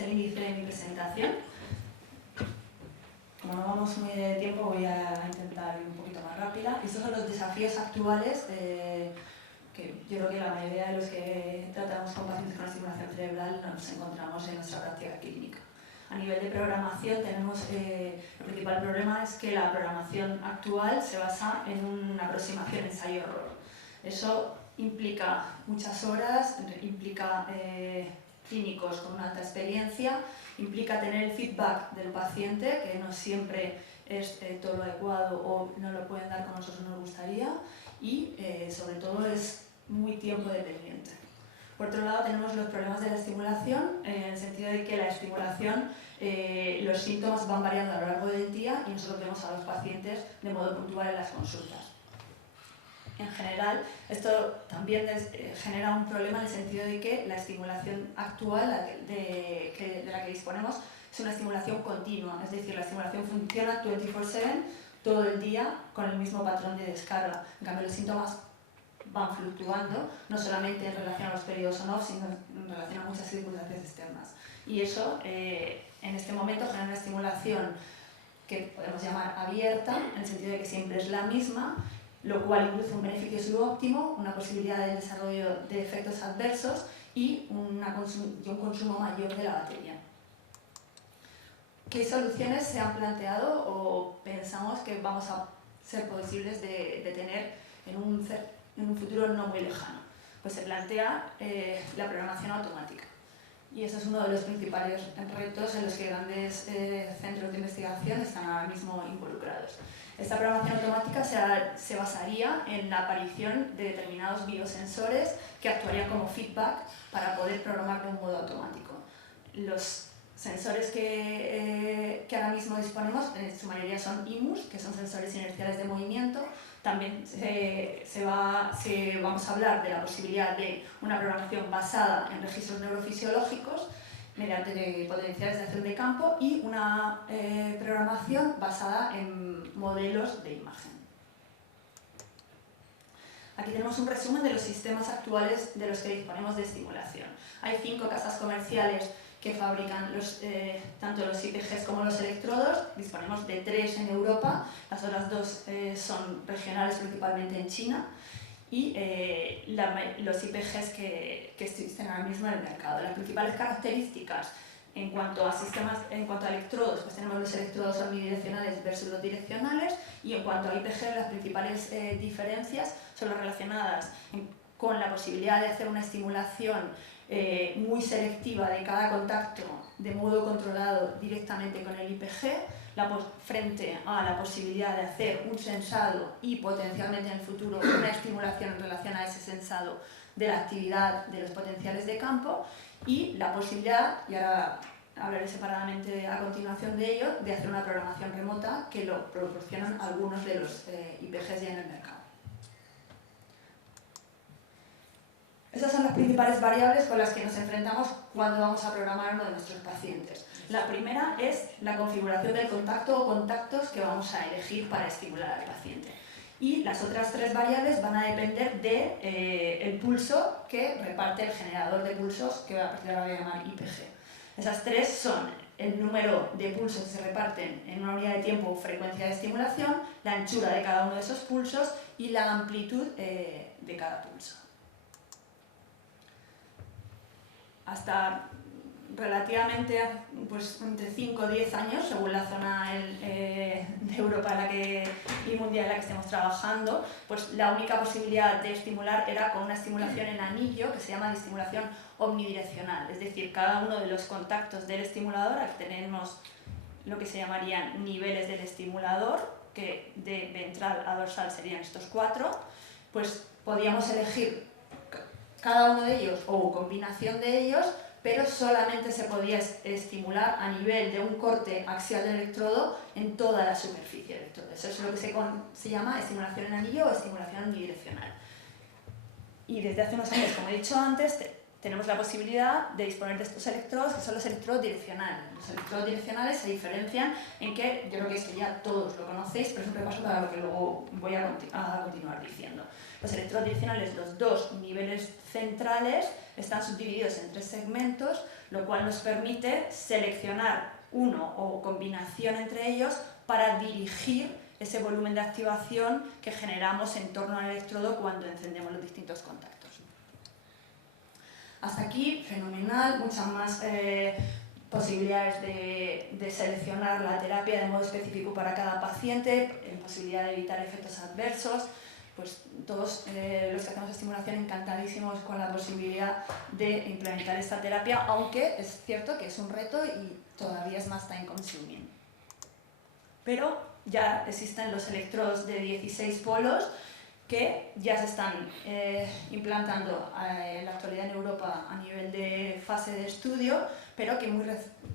es el índice de mi presentación. Como no vamos muy de tiempo, voy a intentar ir un poquito más rápida. Estos son los desafíos actuales que yo creo que la mayoría de los que tratamos con pacientes con estimulación cerebral nos encontramos en nuestra práctica clínica. A nivel de programación tenemos, el principal problema es que la programación actual se basa en una aproximación ensayo-error. Eso implica muchas horas, implica clínicos con una alta experiencia, implica tener el feedback del paciente, que no siempre es todo lo adecuado o no lo pueden dar como nosotros nos gustaría, y sobre todo es muy tiempo dependiente. Por otro lado tenemos los problemas de la estimulación, en el sentido de que la estimulación, los síntomas van variando a lo largo del día y nosotros vemos a los pacientes de modo puntual en las consultas. En general, esto también genera un problema en el sentido de que la estimulación actual de la que disponemos es una estimulación continua, es decir, la estimulación funciona 24/7 todo el día con el mismo patrón de descarga. En cambio, los síntomas van fluctuando, no solamente en relación a los periodos on-off, sino en relación a muchas circunstancias externas. Y eso, en este momento, genera una estimulación que podemos llamar abierta, en el sentido de que siempre es la misma, lo cual induce un beneficio subóptimo, una posibilidad de desarrollo de efectos adversos y un consumo mayor de la batería. ¿Qué soluciones se han planteado o pensamos que vamos a ser posibles de tener en un futuro no muy lejano? Pues se plantea la programación automática. Y ese es uno de los principales retos en los que grandes centros de investigación están ahora mismo involucrados. Esta programación automática se basaría en la aparición de determinados biosensores que actuarían como feedback para poder programar de un modo automático. Los sensores que ahora mismo disponemos, en su mayoría son IMUs, que son sensores inerciales de movimiento. También vamos a hablar de la posibilidad de una programación basada en registros neurofisiológicos mediante potenciales de acción de campo y una programación basada en modelos de imagen. Aquí tenemos un resumen de los sistemas actuales de los que disponemos de estimulación. Hay 5 casas comerciales que fabrican tanto los IPGs como los electrodos. Disponemos de 3 en Europa, las otras 2 son regionales, principalmente en China, y los IPGs que existen ahora mismo en el mercado. Las principales características en cuanto a electrodos, pues tenemos los electrodos omnidireccionales versus los direccionales, y en cuanto a IPG, las principales diferencias son las relacionadas con la posibilidad de hacer una estimulación muy selectiva de cada contacto de modo controlado directamente con el IPG, frente a la posibilidad de hacer un sensado y potencialmente en el futuro una estimulación en relación a ese sensado de la actividad de los potenciales de campo, y la posibilidad, y ahora hablaré separadamente a continuación de ello, de hacer una programación remota que lo proporcionan algunos de los IPGs ya en el mercado. Esas son las principales variables con las que nos enfrentamos cuando vamos a programar uno de nuestros pacientes. La primera es la configuración del contacto o contactos que vamos a elegir para estimular al paciente. Y las otras 3 variables van a depender del pulso que reparte el generador de pulsos, que a partir de ahora voy a llamar IPG. Esas 3 son el número de pulsos que se reparten en una unidad de tiempo o frecuencia de estimulación, la anchura de cada uno de esos pulsos y la amplitud de cada pulso. Hasta relativamente, pues entre 5 o 10 años, según la zona de Europa y mundial en la que estemos trabajando, pues la única posibilidad de estimular era con una estimulación en anillo, que se llama estimulación omnidireccional. Es decir, cada uno de los contactos del estimulador, aquí tenemos lo que se llamarían niveles del estimulador, que de ventral a dorsal serían estos 4, pues podíamos elegir cada uno de ellos o combinación de ellos, pero solamente se podía estimular a nivel de un corte axial del electrodo en toda la superficie del electrodo. Eso es lo que se llama estimulación en anillo o estimulación omnidireccional. Y desde hace unos años, como he dicho antes, tenemos la posibilidad de disponer de estos electrodos, que son los electrodos direccionales. Los electrodos direccionales se diferencian en que, yo creo que esto ya todos lo conocéis, pero es un repaso para lo que luego voy a continuar diciendo. Los electrodos direccionales, los dos niveles centrales, están subdivididos en 3 segmentos, lo cual nos permite seleccionar uno o combinación entre ellos para dirigir ese volumen de activación que generamos en torno al electrodo cuando encendemos los distintos contactos. Hasta aquí, fenomenal, muchas más posibilidades de seleccionar la terapia de modo específico para cada paciente, posibilidad de evitar efectos adversos. Pues todos los que hacemos estimulación encantadísimos con la posibilidad de implementar esta terapia, aunque es cierto que es un reto y todavía es más time consuming. Pero ya existen los electrodos de 16 polos que ya se están implantando en la actualidad en Europa a nivel de fase de estudio, pero que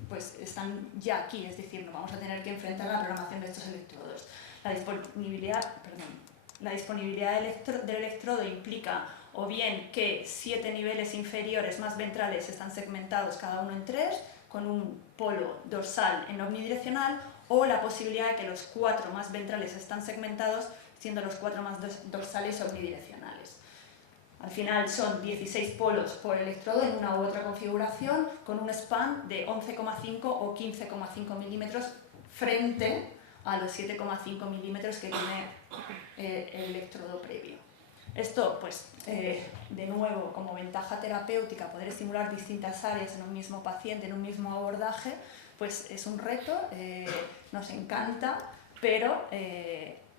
pues están ya aquí, es decir, no vamos a tener que enfrentar la programación de estos electrodos. La disponibilidad del electrodo implica o bien que 7 niveles inferiores más ventrales están segmentados cada uno en 3, con un polo dorsal en omnidireccional, o la posibilidad de que los 4 más ventrales están segmentados, siendo los 4 más dorsales omnidireccionales. Al final son 16 polos por electrodo en una u otra configuración, con un span de 11,5 o 15,5 milímetros frente a los 7,5 milímetros que tiene el electrodo previo. Esto, pues, de nuevo, como ventaja terapéutica, poder estimular distintas áreas en un mismo paciente, en un mismo abordaje, pues es un reto, nos encanta, pero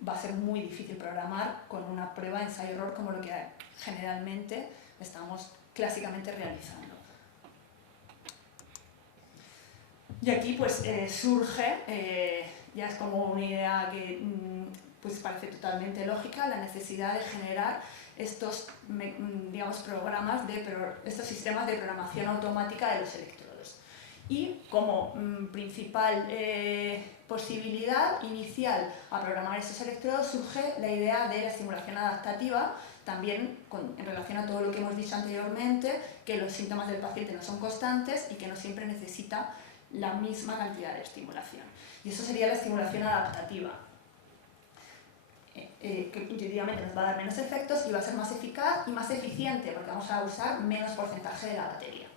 va a ser muy difícil programar con una prueba ensayo-error como lo que generalmente estamos clásicamente realizando. Y aquí pues surge, ya es como una idea que pues parece totalmente lógica, la necesidad de generar estos, digamos, estos sistemas de programación automática de los electrodos. Y como principal posibilidad inicial a programar estos electrodos surge la idea de la estimulación adaptativa, también en relación a todo lo que hemos dicho anteriormente, que los síntomas del paciente no son constantes y que no siempre necesita la misma cantidad de estimulación. Y eso sería la estimulación adaptativa, que intuitivamente nos va a dar menos efectos y va a ser más eficaz y más eficiente porque vamos a usar menos porcentaje de la batería.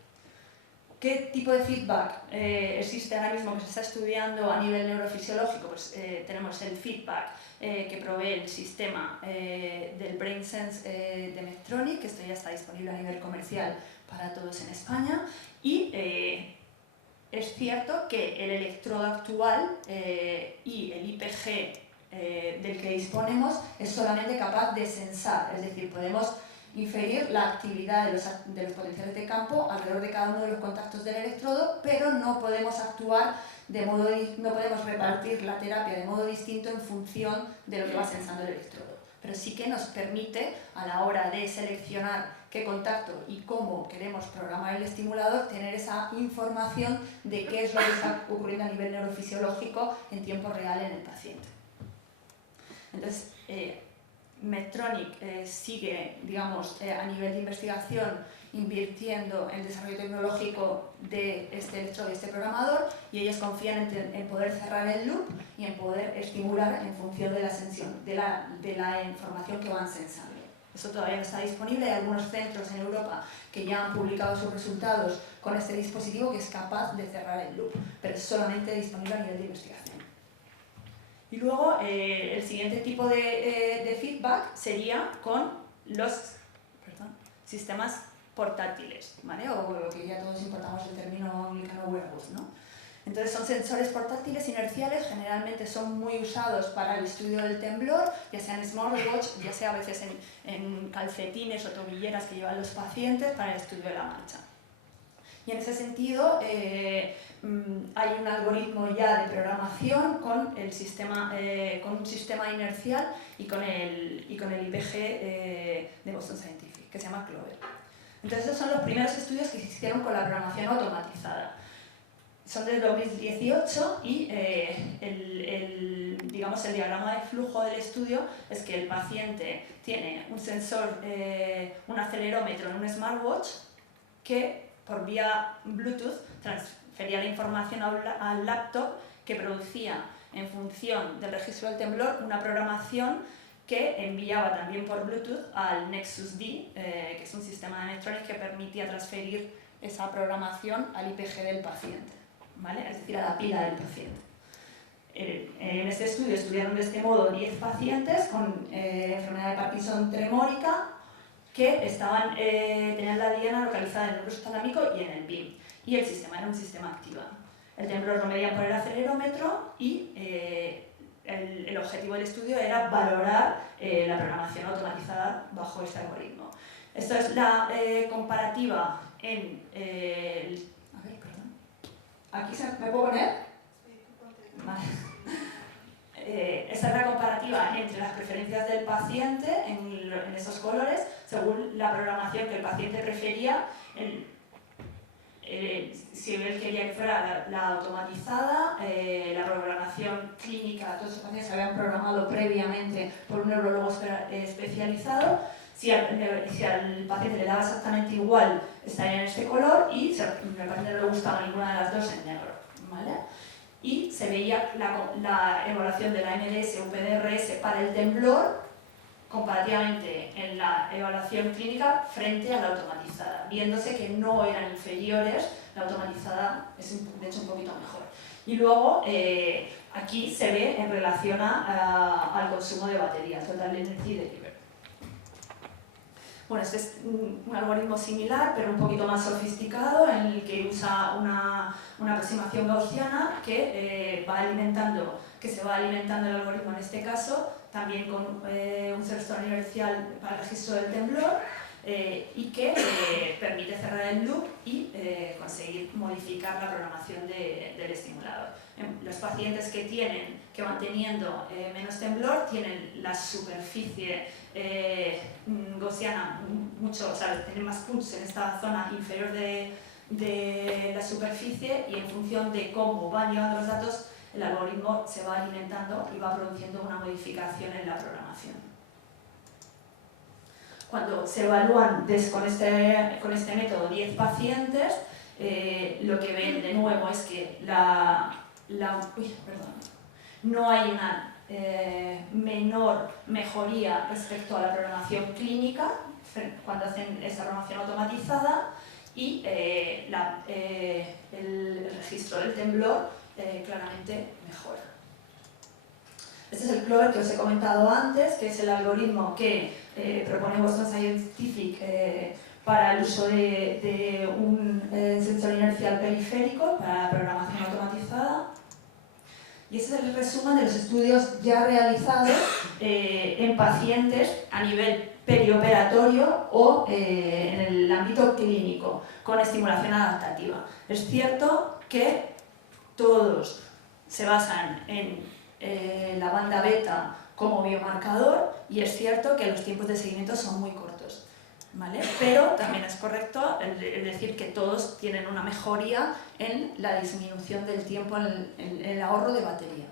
¿Qué tipo de feedback existe ahora mismo que se está estudiando a nivel neurofisiológico? Pues tenemos el feedback que provee el sistema del BrainSense de Medtronic, que esto ya está disponible a nivel comercial para todos en España, y es cierto que el electrodo actual y el IPG del que disponemos es solamente capaz de sensar, es decir, podemos inferir la actividad de los potenciales de campo alrededor de cada uno de los contactos del electrodo, pero no podemos actuar no podemos repartir la terapia de modo distinto en función de lo que va sensando el electrodo. Pero sí que nos permite, a la hora de seleccionar qué contacto y cómo queremos programar el estimulador, tener esa información de qué es lo que está ocurriendo a nivel neurofisiológico en tiempo real en el paciente. Entonces, Medtronic sigue, digamos, a nivel de investigación invirtiendo en el desarrollo tecnológico de este electrodo y este programador, y ellos confían en poder cerrar el loop y en poder estimular en función de la sensación, de la información que van sensando. Eso todavía no está disponible, hay algunos centros en Europa que ya han publicado sus resultados con este dispositivo que es capaz de cerrar el loop, pero es solamente disponible a nivel de investigación. Y luego el siguiente tipo de feedback sería con los sistemas portátiles, ¿vale? O lo que ya todos importamos el término americano wearables, ¿no? Entonces son sensores portátiles inerciales, generalmente son muy usados para el estudio del temblor, ya sea en smartwatch, ya sea a veces en calcetines o tobilleras que llevan los pacientes para el estudio de la marcha. Y en ese sentido hay un algoritmo ya de programación con un sistema inercial y con el IPG de Boston Scientific, que se llama Clover. Entonces esos son los primeros estudios que se hicieron con la programación automatizada. Son del 2018 y digamos, el diagrama de flujo del estudio es que el paciente tiene un sensor, un acelerómetro en un smartwatch, que por vía Bluetooth transfería la información al laptop, que producía en función del registro del temblor una programación que enviaba también por Bluetooth al Nexus D, que es un sistema de electrónica que permitía transferir esa programación al IPG del paciente, ¿vale? Es decir, a la pila del paciente. En este estudio estudiaron de este modo 10 pacientes con enfermedad de Parkinson tremórica que tenían la diana localizada en el núcleo talámico y en el BIM, y el sistema era un sistema activado. El temblor lo medían por el acelerómetro y el objetivo del estudio era valorar la programación automatizada bajo este algoritmo. Esto es la comparativa en a ver, perdón. ¿Aquí me puedo poner? Vale. Esta es la comparativa entre las preferencias del paciente en esos colores según la programación que el paciente prefería. Si él quería que fuera la automatizada, la programación clínica, todos esos pacientes se habían programado previamente por un neurólogo especializado. Si al paciente le daba exactamente igual, estaría en este color, y si al paciente no le gustaba ninguna de las dos, en negro, ¿vale? Y se veía la evaluación de la MDS-UPDRS para el temblor comparativamente en la evaluación clínica frente a la automatizada, viéndose que no eran inferiores, la automatizada es de hecho un poquito mejor. Y luego aquí se ve en relación al consumo de batería, Total Energy Delivery. Bueno, este es un algoritmo similar, pero un poquito más sofisticado, en el que usa una aproximación gaussiana que se va alimentando el algoritmo en este caso, también con un sensor inercial para el registro del temblor, y que permite cerrar el loop y conseguir modificar la programación del estimulador. Los pacientes que van teniendo menos temblor tienen la superficie gaussiana tienen más puntos en esta zona inferior de la superficie, y en función de cómo van llegando los datos, el algoritmo se va alimentando y va produciendo una modificación en la programación. Cuando se evalúan con este método 10 pacientes, lo que ven de nuevo es que no hay una menor mejoría respecto a la programación clínica cuando hacen esta programación automatizada, y el registro del temblor claramente mejora. Este es el CLOER que os he comentado antes, que es el algoritmo que propone Boston Scientific para el uso de un sensor inercial periférico para la programación automatizada. Y ese es el resumen de los estudios ya realizados en pacientes a nivel perioperatorio o en el ámbito clínico con estimulación adaptativa. Es cierto que todos se basan en la banda beta como biomarcador, y es cierto que los tiempos de seguimiento son muy cortos, ¿vale? Pero también es correcto el decir que todos tienen una mejoría en la disminución del tiempo, en el ahorro de batería.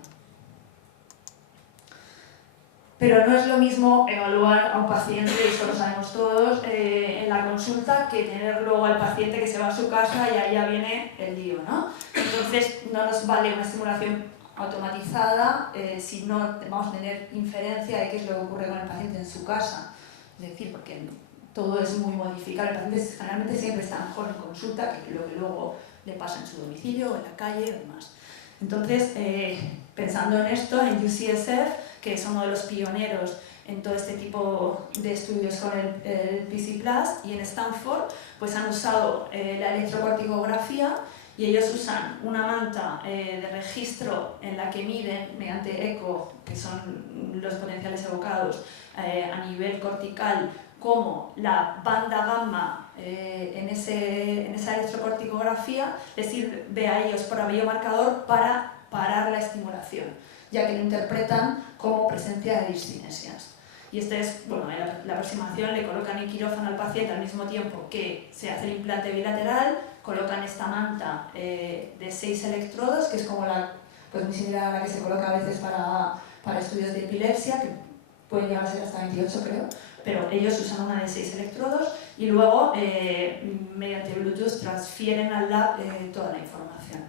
Pero no es lo mismo evaluar a un paciente, y esto lo sabemos todos, en la consulta, que tener luego al paciente que se va a su casa y ahí ya viene el lío, ¿no? Entonces no nos vale una estimulación automatizada si no vamos a tener inferencia de qué es lo que ocurre con el paciente en su casa. Es decir, porque todo es muy modificable. El paciente generalmente siempre está mejor en consulta que lo que luego le pasa en su domicilio o en la calle y demás. Entonces, pensando en esto, en UCSF, que es uno de los pioneros en todo este tipo de estudios con el PC+, y en Stanford, pues han usado la electrocorticografía, y ellos usan una manta de registro en la que miden mediante eco, que son los potenciales evocados a nivel cortical, como la banda gamma en esa electrocorticografía les sirve a ellos por biomarcador para parar la estimulación, ya que lo interpretan como presencia de discinesias. Y esta es, bueno, la aproximación: le colocan en quirófano al paciente al mismo tiempo que se hace el implante bilateral, colocan esta manta de 6 electrodos, que es como pues muy similar a la que se coloca a veces para estudios de epilepsia, que pueden llegar a ser hasta 28, creo, pero ellos usan una de 6 electrodos y luego mediante Bluetooth transfieren al lab toda la información.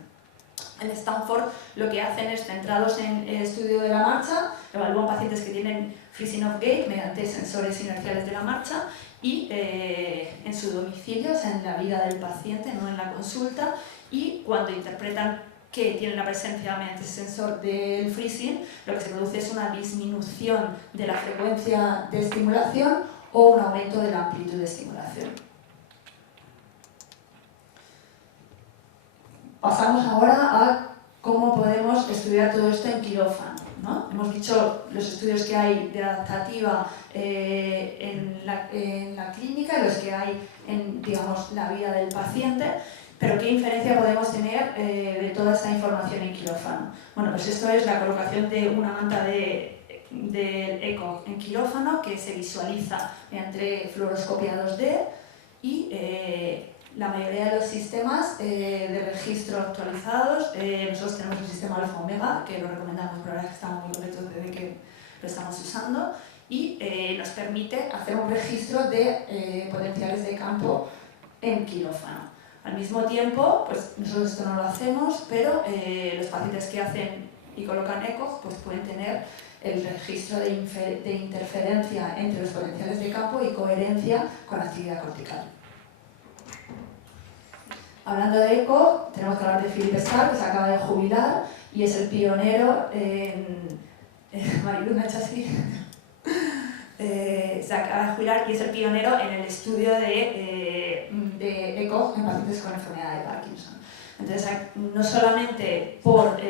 En Stanford lo que hacen es, centrados en el estudio de la marcha, evalúan pacientes que tienen freezing of gait mediante sensores inerciales de la marcha y en su domicilio, o sea, en la vida del paciente, no en la consulta, y cuando interpretan que tienen la presencia mediante ese sensor del freezing, lo que se produce es una disminución de la frecuencia de estimulación o un aumento de la amplitud de estimulación. Pasamos ahora a cómo podemos estudiar todo esto en quirófano, ¿no? Hemos dicho los estudios que hay de adaptativa en la clínica, los que hay en, digamos, la vida del paciente, pero ¿qué inferencia podemos tener de toda esta información en quirófano? Bueno, pues esto es la colocación de una manta del ECOG en quirófano que se visualiza mediante fluoroscopia 2D y la mayoría de los sistemas de registro actualizados, nosotros tenemos el sistema Alfa Omega, que lo recomendamos, pero ahora estamos muy contentos desde que lo estamos usando, y nos permite hacer un registro de potenciales de campo en quirófano. Al mismo tiempo, pues nosotros esto no lo hacemos, pero los pacientes que hacen y colocan ECOG pues pueden tener el registro de interferencia entre los potenciales de campo y coherencia con la actividad cortical. Hablando de ECOG, tenemos que hablar de Philippe Starr, que se acaba de jubilar y es el pionero en... Marilu me ha hecho así. Se acaba de jubilar y es el pionero en el estudio de ECOG en pacientes con enfermedad de Parkinson. Entonces, no solamente por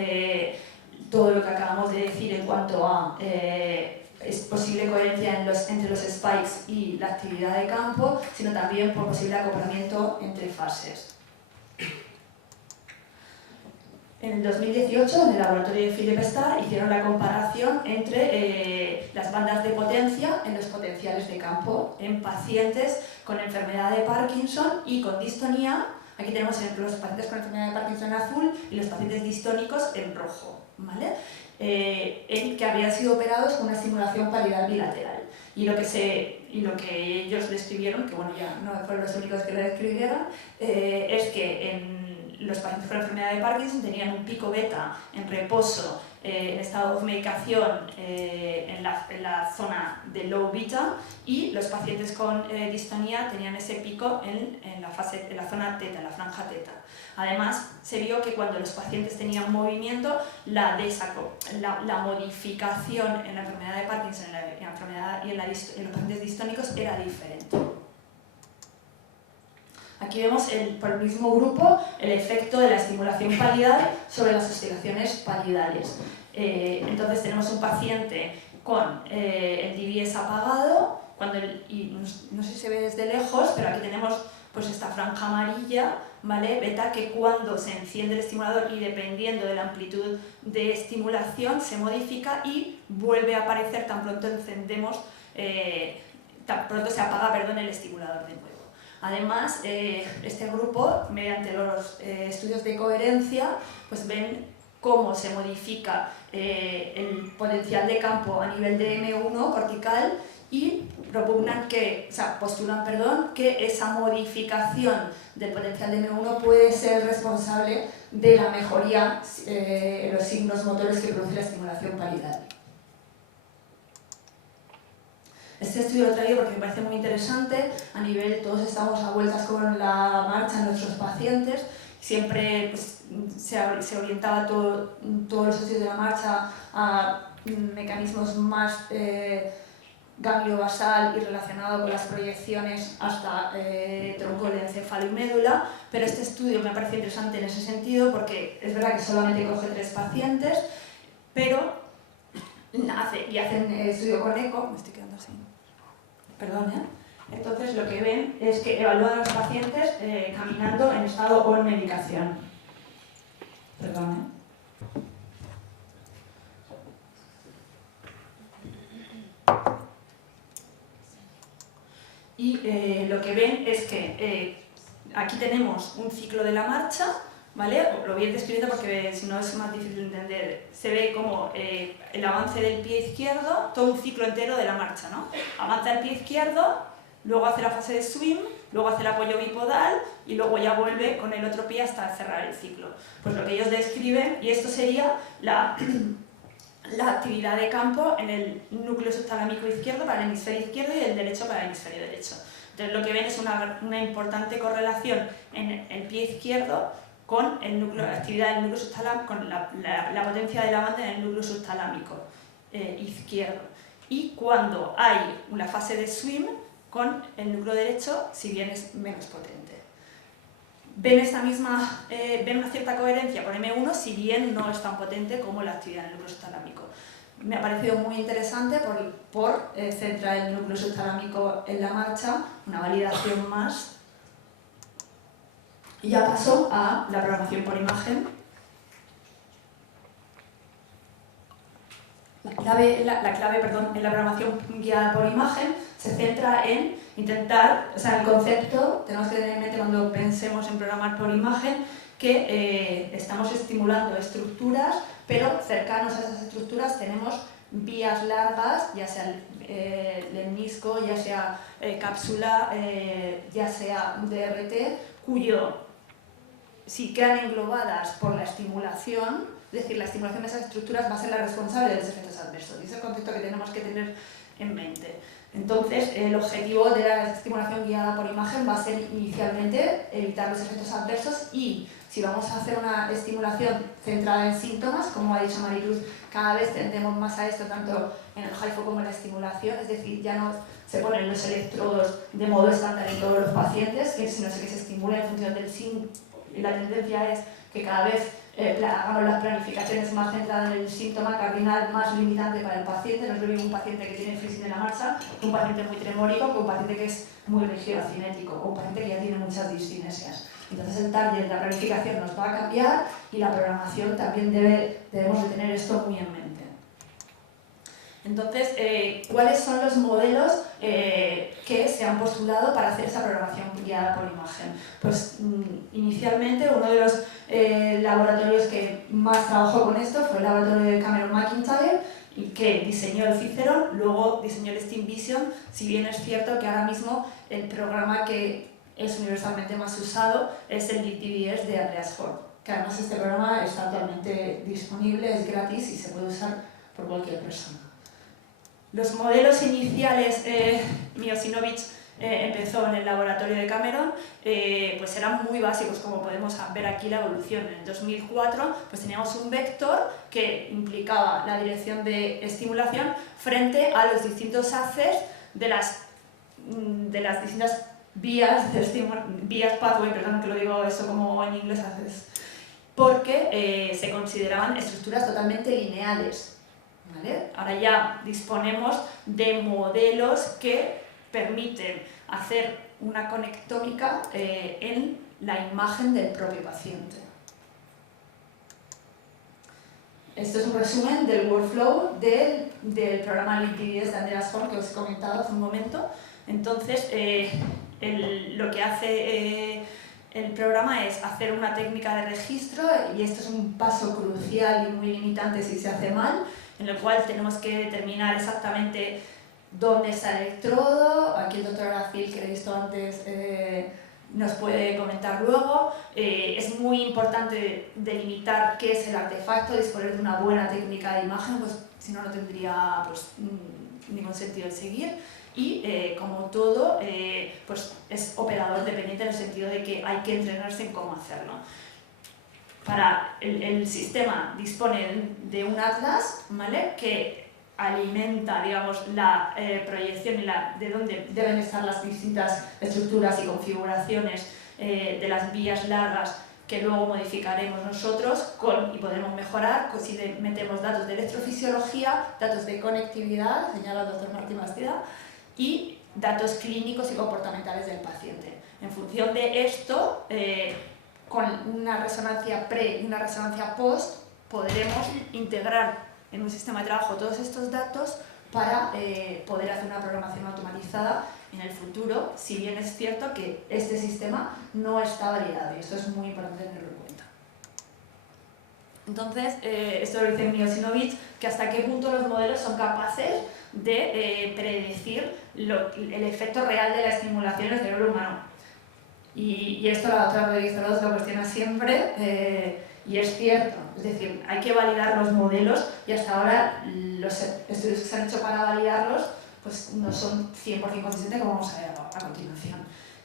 todo lo que acabamos de decir en cuanto a es posible coherencia entre los spikes y la actividad de campo, sino también por posible acoplamiento entre fases. En el 2018, en el laboratorio de Philippe Starr, hicieron la comparación entre las bandas de potencia en los potenciales de campo en pacientes con enfermedad de Parkinson y con distonía. Aquí tenemos los pacientes con enfermedad de Parkinson en azul y los pacientes distónicos en rojo, ¿vale? Que habían sido operados con una estimulación palidal bilateral. Y lo que ellos describieron, que bueno, ya no fueron los únicos que lo describieron, es que en los pacientes con enfermedad de Parkinson tenían un pico beta en reposo, en estado de medicación en la zona de low beta, y los pacientes con distonía tenían ese pico en la zona teta, en la franja teta. Además, se vio que cuando los pacientes tenían movimiento, la modificación en la enfermedad de Parkinson y en los pacientes distónicos era diferente. Aquí vemos por el mismo grupo el efecto de la estimulación palidal sobre las oscilaciones palidales. Entonces tenemos un paciente con el DBS apagado, y no sé si se ve desde lejos, pero aquí tenemos pues esta franja amarilla, ¿vale? Beta, que cuando se enciende el estimulador y dependiendo de la amplitud de estimulación se modifica y vuelve a aparecer tan pronto encendemos, tan pronto se apaga, el estimulador de nuevo. Además, este grupo, mediante los estudios de coherencia, pues ven cómo se modifica el potencial de campo a nivel de M1 cortical y postulan que esa modificación del potencial de M1 puede ser responsable de la mejoría en los signos motores que produce la estimulación palidal. Este estudio lo he traído porque me parece muy interesante. A nivel, todos estamos a vueltas con la marcha en nuestros pacientes. Siempre pues, se orientaba todos los estudios de la marcha a mecanismos más ganglio basal y relacionado con las proyecciones hasta tronco de encéfalo y médula, pero este estudio me parece interesante en ese sentido porque es verdad que solamente coge 3 pacientes, pero hacen estudio con eco, me estoy quedando así, perdón, Entonces lo que ven es que evalúan a los pacientes caminando en estado o en medicación. Perdón, Y lo que ven es que aquí tenemos un ciclo de la marcha, ¿vale? Lo voy a ir describiendo porque si no es más difícil de entender. Se ve como el avance del pie izquierdo, todo un ciclo entero de la marcha, ¿no? Avanza el pie izquierdo, luego hace la fase de swim, luego hace el apoyo bipodal y luego ya vuelve con el otro pie hasta cerrar el ciclo. Pues lo que ellos describen, y esto sería la actividad de campo en el núcleo subtalámico izquierdo para el hemisferio izquierdo y el derecho para el hemisferio derecho. Entonces lo que ven es una importante correlación en el pie izquierdo con la actividad del núcleo subtalámico, con la potencia de la banda en el núcleo subtalámico izquierdo. Y cuando hay una fase de swim, con el núcleo derecho, si bien es menos potente. Ven una cierta coherencia con M1, si bien no es tan potente como la actividad del núcleo subtalámico. Me ha parecido muy interesante por centrar el núcleo subtalámico en la marcha, una validación más. Y ya paso a la programación por imagen. La clave en la programación guiada por imagen se centra en intentar, o sea, el concepto, tenemos que tener en mente cuando pensemos en programar por imagen, que estamos estimulando estructuras, pero cercanos a esas estructuras tenemos vías largas, ya sea lemnisco, ya sea cápsula, ya sea DRT, cuyo, si quedan englobadas por la estimulación, es decir, la estimulación de esas estructuras va a ser la responsable de los efectos adversos. Y ese es el concepto que tenemos que tener en mente. Entonces, el objetivo de la estimulación guiada por imagen va a ser inicialmente evitar los efectos adversos y si vamos a hacer una estimulación centrada en síntomas, como ha dicho Maricruz, cada vez tendemos más a esto, tanto en el HIFO como en la estimulación, es decir, ya no se ponen los electrodos de modo estándar en todos los pacientes, sino que se estimula en función del síntoma. Y la tendencia es que cada vez hagamos las planificaciones más centradas en el síntoma cardinal más limitante para el paciente. No es lo mismo un paciente que tiene freezing de la marcha, que un paciente muy tremórico, que un paciente que es muy rígido cinético, o un paciente que ya tiene muchas discinesias. Entonces el target, la planificación nos va a cambiar y la programación también debemos de tener esto muy en mente. Entonces, ¿cuáles son los modelos que se han postulado para hacer esa programación guiada por imagen? Pues inicialmente uno de los laboratorios que más trabajó con esto fue el laboratorio de Cameron McIntyre, que diseñó el Ciceron, luego diseñó el Steam Vision, si bien es cierto que ahora mismo el programa que es universalmente más usado es el LibDBS de Andreas Horn, que además este programa está actualmente disponible, es gratis y se puede usar por cualquier persona. Los modelos iniciales, Miocinovich empezó en el laboratorio de Cameron, pues eran muy básicos, como podemos ver aquí la evolución. En el 2004 pues teníamos un vector que implicaba la dirección de estimulación frente a los distintos haces de las distintas vías pathway, perdón que lo digo eso como en inglés haces, porque se consideraban estructuras totalmente lineales. ¿Vale? Ahora ya disponemos de modelos que permiten hacer una conectómica en la imagen del propio paciente. Esto es un resumen del workflow del programa LibDBS de Andreas Horn que os he comentado hace un momento. Entonces, lo que hace el programa es hacer una técnica de registro, y esto es un paso crucial y muy limitante si se hace mal, en el cual tenemos que determinar exactamente dónde está el electrodo. Aquí el doctor Aracil, que he visto antes, nos puede comentar luego. Es muy importante delimitar qué es el artefacto, disponer de una buena técnica de imagen, pues si no, no tendría pues, ningún sentido el seguir. Y como todo, pues es operador dependiente en el sentido de que hay que entrenarse en cómo hacerlo. El sistema dispone de un atlas, ¿vale?, que alimenta, digamos, la proyección y de dónde deben estar las distintas estructuras y configuraciones de las vías largas que luego modificaremos nosotros y podemos mejorar si metemos datos de electrofisiología, datos de conectividad, señala el doctor Martín Bastida, y datos clínicos y comportamentales del paciente. En función de esto, con una resonancia pre y una resonancia post, podremos integrar en un sistema de trabajo todos estos datos para poder hacer una programación automatizada en el futuro, si bien es cierto que este sistema no está validado, y esto es muy importante tenerlo en cuenta. Entonces, esto lo dice Miocinovich, que hasta qué punto los modelos son capaces de predecir el efecto real de la estimulación en el cerebro humano. Y esto la doctora Rodríguez Oroz lo cuestiona siempre, y es cierto. Es decir, hay que validar los modelos y hasta ahora los estudios que se han hecho para validarlos pues no son 100% consistentes, como vamos a ver a continuación.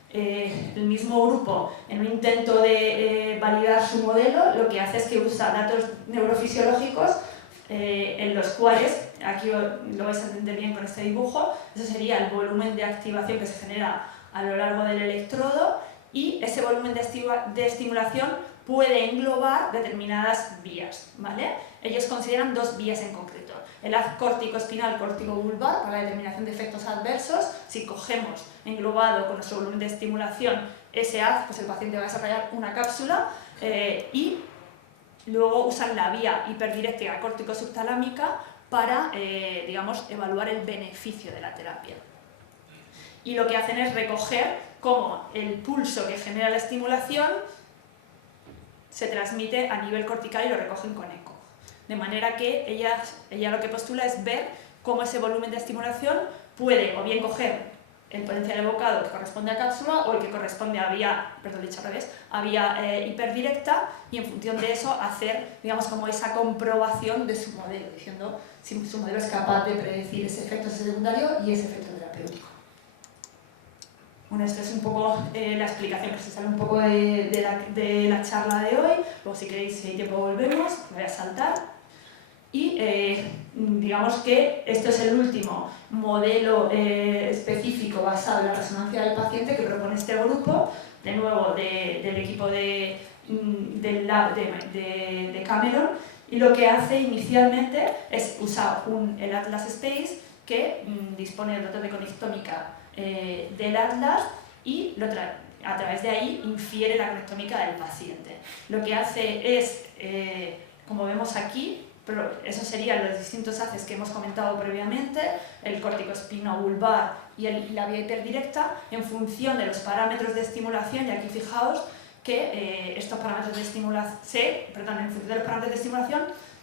El mismo grupo, en un intento de validar su modelo, lo que hace es que usa datos neurofisiológicos en los cuales, aquí lo vais a entender bien con este dibujo, eso sería el volumen de activación que se genera a lo largo del electrodo, y ese volumen de estimulación puede englobar determinadas vías, ¿vale? Ellos consideran dos vías en concreto. El haz córtico-espinal, córtico-vulvar, para la determinación de efectos adversos. Si cogemos englobado con nuestro volumen de estimulación ese haz, pues el paciente va a desarrollar una cápsula, y luego usan la vía hiperdiréctica córtico-subtalámica para, digamos, evaluar el beneficio de la terapia. Y lo que hacen es recoger cómo el pulso que genera la estimulación se transmite a nivel cortical y lo recogen con eco. De manera que ella lo que postula es ver cómo ese volumen de estimulación puede o bien coger el potencial evocado que corresponde a cápsula o el que corresponde a vía, a vía hiperdirecta, y en función de eso hacer, digamos, como esa comprobación de su modelo, diciendo si su modelo es capaz de predecir ese efecto secundario y ese efecto terapéutico. Bueno, esta es un poco la explicación que se sale un poco de la charla de hoy. Luego, si queréis, si hay tiempo, volvemos, me voy a saltar. Y digamos que esto es el último modelo específico basado en la resonancia del paciente que propone este grupo, de nuevo del equipo del lab de Cameron, y lo que hace inicialmente es usar el Atlas Space que dispone de datos de conectómica del Atlas, y a través de ahí infiere la conectómica del paciente. Lo que hace es, como vemos aquí, pero esos serían los distintos haces que hemos comentado previamente, el córtico-espino-vulvar y la vía hiperdirecta, en función de los parámetros de estimulación, y aquí fijaos que estos parámetros de estimulación, en función de los parámetros de estimulación,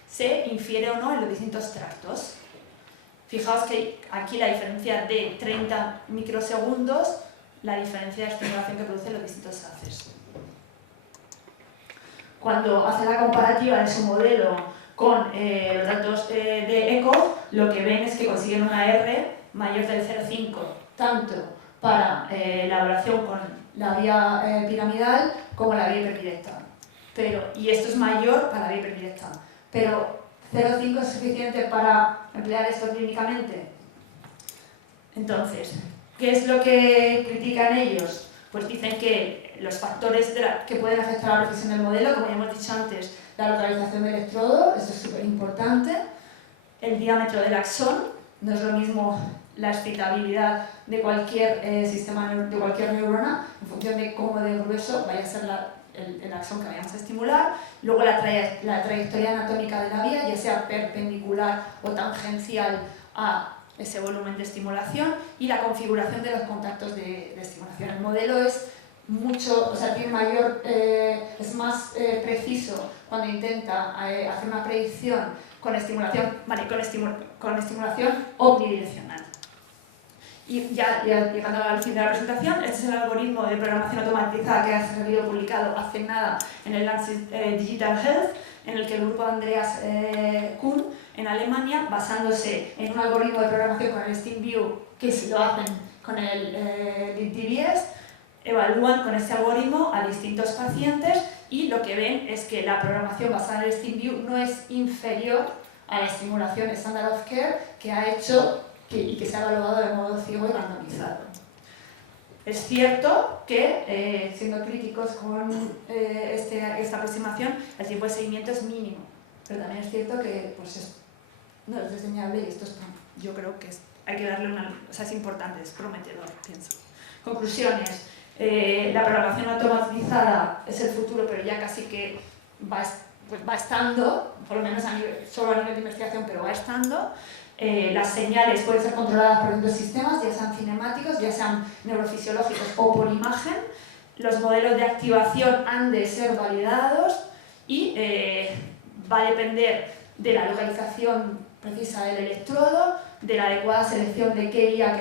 se infiere o no en los distintos tractos. Fijaos que aquí la diferencia de 30 microsegundos, la diferencia de estimulación que producen los distintos haces. Cuando hace la comparativa de su modelo con los datos de ECO, lo que ven es que consiguen una R mayor del 0,5, tanto para la evaluación con la vía piramidal como la vía hiperdirecta. Y esto es mayor para la vía hiperdirecta. Pero 0,5 es suficiente para emplear esto clínicamente. Entonces, ¿qué es lo que critican ellos? Pues dicen que los factores que pueden afectar a la precisión del modelo, como ya hemos dicho antes, la localización del electrodo, esto es súper importante, el diámetro del axón, no es lo mismo la excitabilidad de cualquier sistema, de cualquier neurona, en función de cómo de grueso vaya a ser el axón que vayamos a estimular, luego la trayectoria anatómica de la vía, ya sea perpendicular o tangencial a ese volumen de estimulación, y la configuración de los contactos de estimulación. El modelo es es más preciso cuando intenta hacer una predicción con estimulación, con estimulación omnidireccional. Y ya llegando al fin de la presentación, este es el algoritmo de programación automatizada que ha salido publicado hace nada en el Lancet Digital Health, en el que el grupo de Andreas Kuhn en Alemania, basándose en un algoritmo de programación con el SteamView, que lo hacen con el DBS, evalúan con este algoritmo a distintos pacientes, y lo que ven es que la programación basada en el SteamView no es inferior a la estimulación Standard of Care que ha hecho y que se ha evaluado de modo ciego y randomizado. Es cierto que, siendo críticos con esta aproximación, el tiempo de seguimiento es mínimo, pero también es cierto que no es diseñable, y esto yo creo que hay que darle es importante, es prometedor, pienso. Conclusiones. La programación automatizada es el futuro, pero ya casi que va estando, por lo menos solo a nivel de investigación, pero va estando. Las señales pueden ser controladas por distintos sistemas, ya sean cinemáticos, ya sean neurofisiológicos o por imagen. Los modelos de activación han de ser validados, y va a depender de la localización precisa del electrodo, de la adecuada selección de qué vía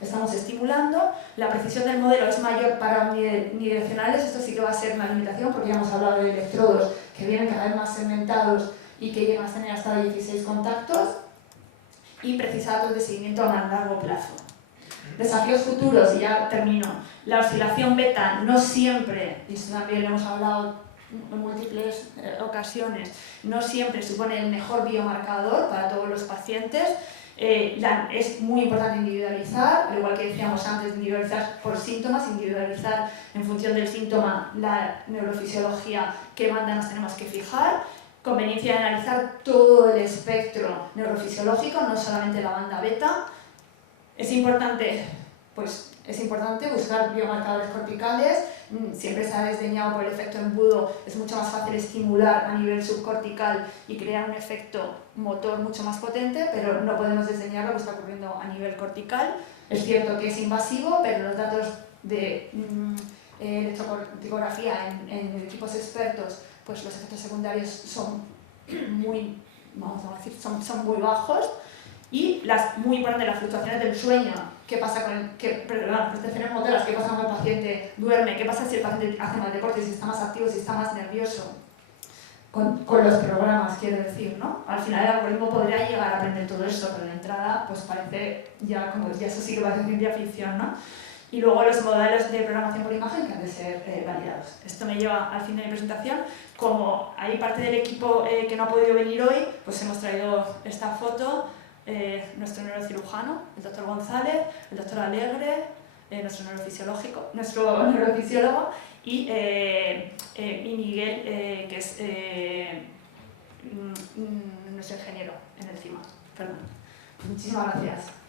estamos estimulando. La precisión del modelo es mayor para unidireccionales, esto sí que va a ser una limitación porque ya hemos hablado de electrodos que vienen cada vez más segmentados y que llegan a tener hasta 16 contactos, y precisa datos de seguimiento a más largo plazo. Desafíos futuros, y ya termino. La oscilación beta no siempre, y esto también lo hemos hablado en múltiples ocasiones, no siempre supone el mejor biomarcador para todos los pacientes. Es muy importante individualizar, al igual que decíamos antes, individualizar por síntomas, individualizar en función del síntoma la neurofisiología, qué banda nos tenemos que fijar. Conveniencia de analizar todo el espectro neurofisiológico, no solamente la banda beta. Es importante buscar biomarcadores corticales. Siempre se ha desdeñado por el efecto embudo, es mucho más fácil estimular a nivel subcortical y crear un efecto motor mucho más potente, pero no podemos desdeñar lo que está ocurriendo a nivel cortical. Es cierto que es invasivo, pero los datos de electrocorticografía en equipos expertos, pues los efectos secundarios son muy, son muy bajos. Y muy importante, las fluctuaciones del sueño. ¿Qué pasa con las prestaciones motoras? ¿Qué pasa cuando el paciente duerme? ¿Qué pasa si el paciente hace más deporte, si está más activo, si está más nervioso? Con los programas, quiero decir, ¿no? Al final el algoritmo podría llegar a aprender todo eso, pero de entrada, pues parece ya eso sí que parece ciencia ficción, ¿no? Y luego los modelos de programación por imagen que han de ser validados. Esto me lleva al fin de mi presentación. Como hay parte del equipo que no ha podido venir hoy, pues hemos traído esta foto. Nuestro neurocirujano, el doctor González, el doctor Alegre, nuestro neurofisiólogo y Miguel, que es nuestro ingeniero en el CIMA. Perdón. Muchísimas gracias.